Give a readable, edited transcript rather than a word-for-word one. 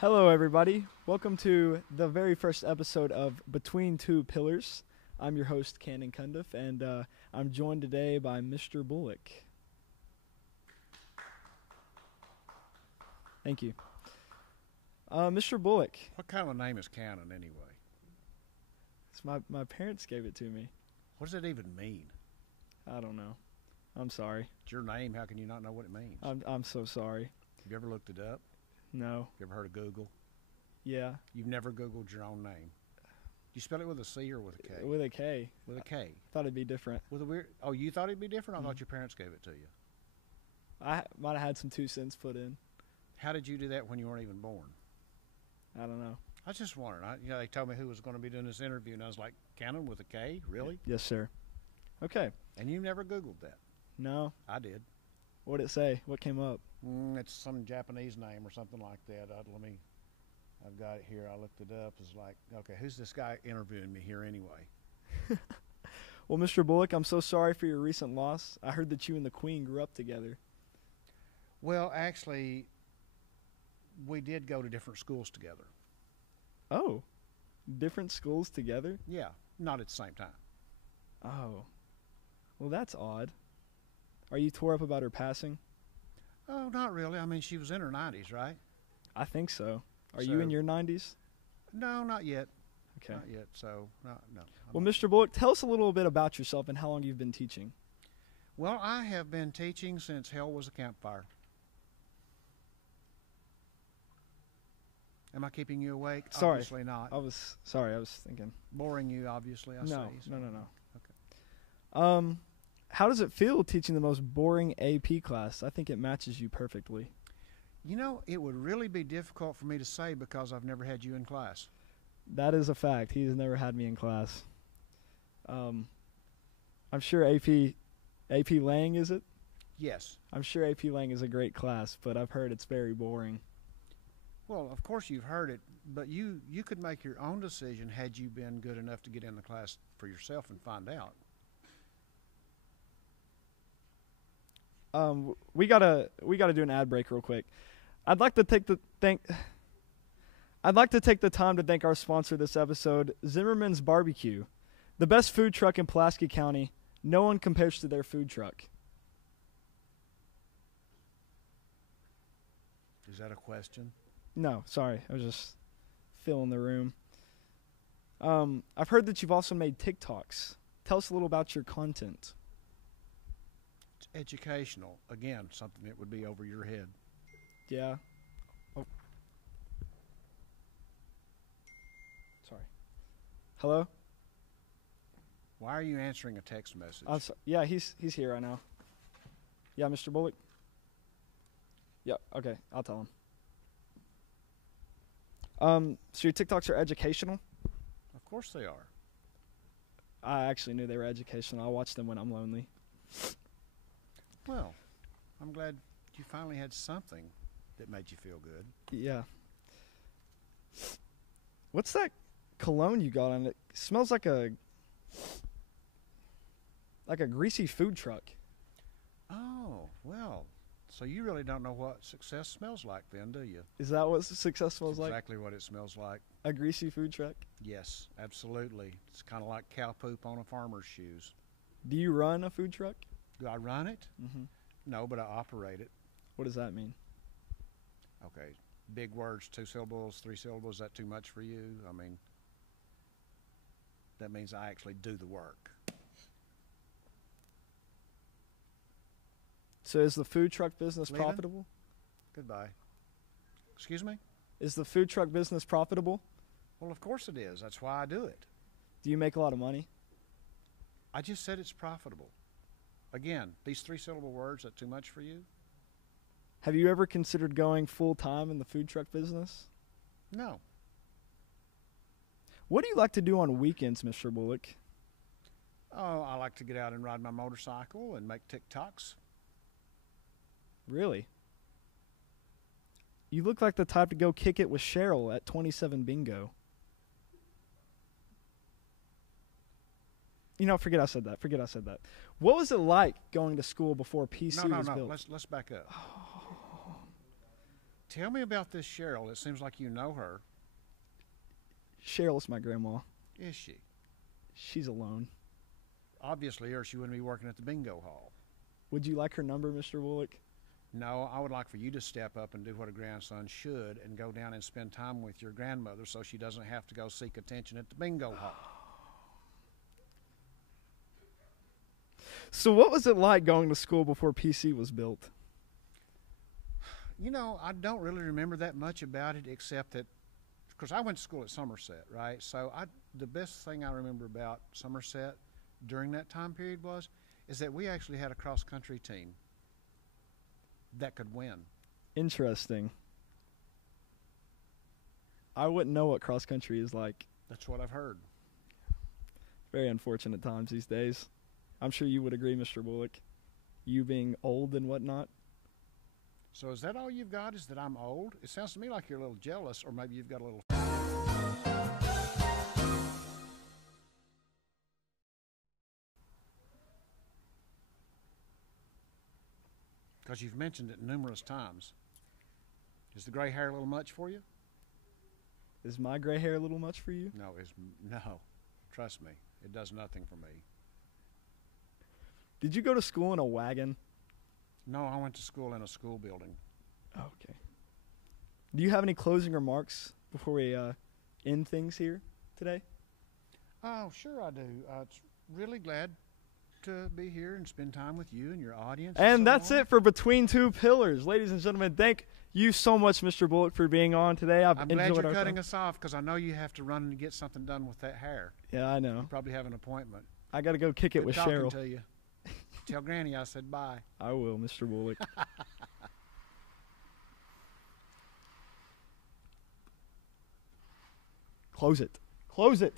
Hello, everybody. Welcome to the very first episode of Between Two Pillars. I'm your host, Cannon Cundiff, and I'm joined today by Mr. Bullock. Thank you. Mr. Bullock, What kind of a name is Cannon anyway? it's my parents gave it to me. What does it even mean? I don't know. I'm sorry. It's your name. How can you not know what it means? I'm so sorry. Have you ever looked it up? No. You ever heard of Google? Yeah. You've never Googled your own name. Do you spell it with a C or with a K? With a K. With a K. Thought it'd be different. With a weird. Oh, you thought it'd be different? I thought your parents gave it to you. I might have had some 2 cents put in. How did you do that when you weren't even born? I don't know. I was just wondering. They told me who was going to be doing this interview, and I was like, Cannon with a K? Really? Yes, sir. Okay. And you never Googled that? No. I did. What'd it say? What came up? It's some Japanese name or something like that. I've got it here. I looked it up. It's like, okay, who's this guy interviewing me here anyway? Well, Mr. Bullock, I'm so sorry for your recent loss. I heard that you and the Queen grew up together. Well, actually, we did go to different schools together. Oh, different schools together? Yeah, not at the same time. Oh, well, that's odd. Are you tore up about her passing? Oh, not really. I mean, she was in her 90s, right? I think so. Are you in So- your 90s? No, not yet. Okay. Not yet. So, no. Well, Mr. Bullock, tell us a little bit about yourself and how long you've been teaching. Well, I have been teaching since hell was a campfire. Am I keeping you awake? Sorry. Obviously not. I was thinking. Boring you, obviously, I No, see. no. Okay. How does it feel teaching the most boring AP class? I think it matches you perfectly. You know, it would really be difficult for me to say because I've never had you in class. That is a fact. He's never had me in class. I'm sure AP Lang, is it? Yes. I'm sure AP Lang is a great class, but I've heard it's very boring. Well, of course you've heard it, but you could make your own decision had you been good enough to get in the class for yourself and find out. We gotta do an ad break real quick. I'd like to take the time to thank our sponsor this episode, Zimmerman's Barbecue, the best food truck in Pulaski County. No one compares to their food truck. Is that a question? No, sorry, I was just filling the room. I've heard that you've also made TikToks. Tell us a little about your content. It's educational. Again, something that would be over your head. Yeah. Oh. Sorry. Hello? Why are you answering a text message? Yeah, he's here right now. Yeah, Mr. Bullock? Yeah, okay, I'll tell him. So your TikToks are educational? Of course they are. I actually knew they were educational. I watch them when I'm lonely. Well, I'm glad you finally had something that made you feel good. Yeah. What's that cologne you got on it? Smells like a greasy food truck. Oh, well, so you really don't know what success smells like then, do you? Is that what success smells like? Exactly what it smells like. A greasy food truck? Yes, absolutely. It's kind of like cow poop on a farmer's shoes. Do you run a food truck? Do I run it? Mm-hmm. No, but I operate it. What does that mean? Okay, big words, 2 syllables, 3 syllables, is that too much for you? I mean, that means I actually do the work. So is the food truck business Leaving? profitable? Goodbye. Excuse me? Is the food truck business profitable? Well, of course it is. That's why I do it. Do you make a lot of money? I just said it's profitable. Again, these 3-syllable words, that too much for you? Have you ever considered going full-time in the food truck business? No. What do you like to do on weekends, Mr. Bullock? Oh, I like to get out and ride my motorcycle and make TikToks. Really? You look like the type to go kick it with Cheryl at 27 Bingo. You know, forget I said that. What was it like going to school before PC was built? Let's back up. Tell me about this Cheryl. It seems like you know her. Cheryl's my grandma. Is she? She's alone. Obviously, or she wouldn't be working at the bingo hall. Would you like her number, Mr. Bullock? No, I would like for you to step up and do what a grandson should and go down and spend time with your grandmother so she doesn't have to go seek attention at the bingo hall. So what was it like going to school before PC was built? You know, I don't really remember that much about it except that, because I went to school at Somerset, right? So the best thing I remember about Somerset during that time period is that we actually had a cross-country team that could win. Interesting. I wouldn't know what cross country is like. That's what I've heard. Very unfortunate times these days. I'm sure you would agree, Mr. Bullock. You being old and whatnot. So is that all you've got, is that I'm old? It sounds to me like you're a little jealous, or maybe you've got a little... Because you've mentioned it numerous times. Is the gray hair a little much for you? Is my gray hair a little much for you? No. Trust me, it does nothing for me. Did you go to school in a wagon? No, I went to school in a school building. Okay. Do you have any closing remarks before we end things here today? Oh, sure I do. It's really glad to be here and spend time with you and your audience. And that's it for Between Two Pillars. Ladies and gentlemen, thank you so much, Mr. Bullock, for being on today. I'm glad you're cutting us off because I know you have to run and get something done with that hair. Yeah, I know. You probably have an appointment. I got to go kick it with Cheryl. Good talking to you. Tell Granny I said bye. I will, Mr. Bullock. Close it. Close it.